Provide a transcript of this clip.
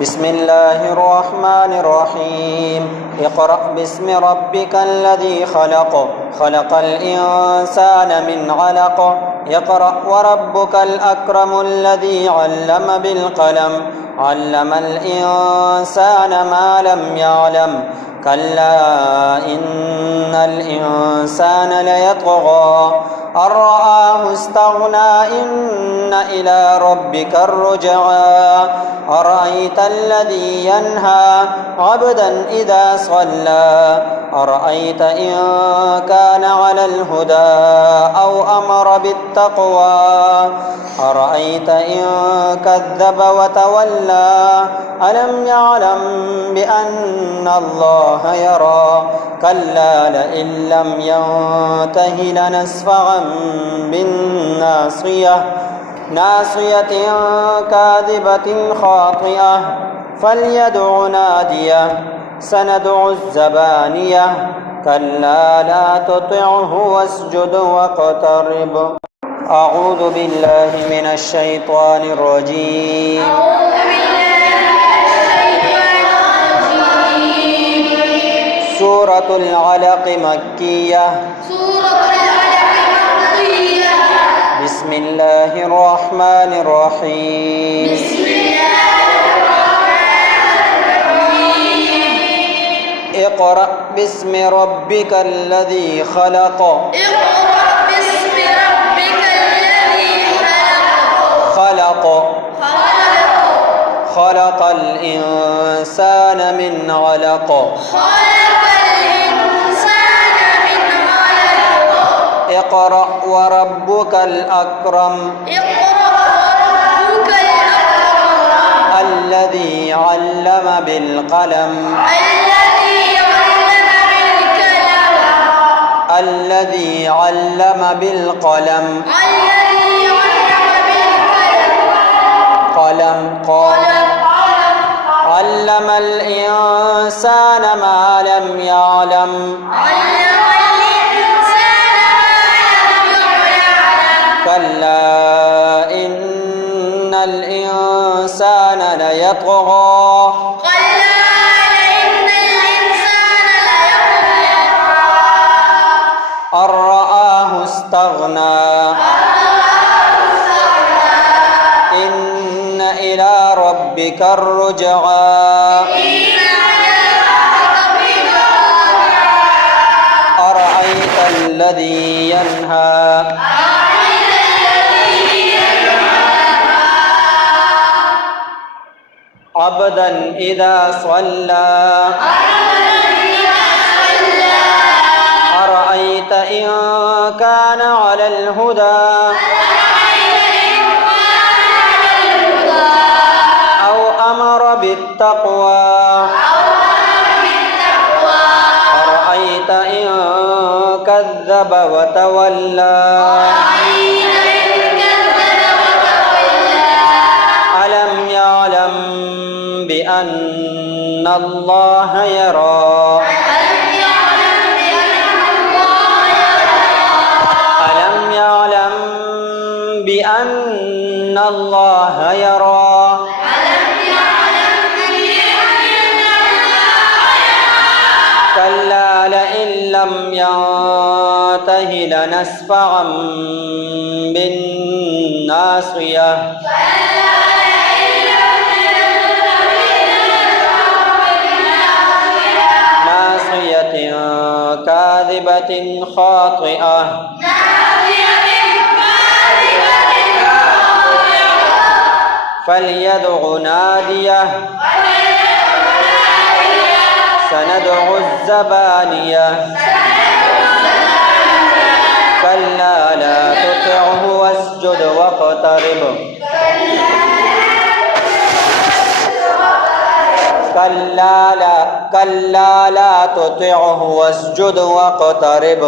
بسم الله الرحمن الرحيم اقرأ باسم ربك الذي خلق خلق الإنسان من علق اقرأ وربك الأكرم الذي علم بالقلم علم الإنسان ما لم يعلم كلا إن الإنسان ليطغى أن رآه استغنى إن إلى ربك الرجعى أرأيت الذي ينهى عبدا إذا صلى أرأيت إن كان على الهدى أو أمر بالتقوى أرأيت إن كذب وتولى ألم يعلم بأن الله يرى كلا لئن لم ينته لنسفعا بالناصية ناصية كاذبة خاطئة فليدع ناديه سندع الزبانية كلا لا تطعه واسجد واقترب. أعوذ بالله من الشيطان الرجيم. سورة العلق مكية. بسم الله الرحمن الرحيم. اقرأ باسم ربك الذي خلق. خلق خلق الإنسان من علق. اقرأ وربك الأكرم. الذي علم بالقلم. الذي علم بالقلم. قلم علم الإنسان ما لم يعلم. كلا إن الإنسان ليطغى. أن رآه استغنى. إن إلى ربك الرجعى. أرأيت الذي ينهى. عبدا إذا صلى. أرأيت إن كان على الهدى أو أمر بالتقوى أرأيت إن كذب وتولى ألم يعلم بأن الله يرى. ألم يعلم بأن الله يرى. كلا لئن لم ينته لنسفعا بالناصية ناصية كاذبة خاطئة فليدع ناديه سندع الزبانية كلا لا تطعه واسجد واقترب. كلا لا تطعه واسجد واقترب.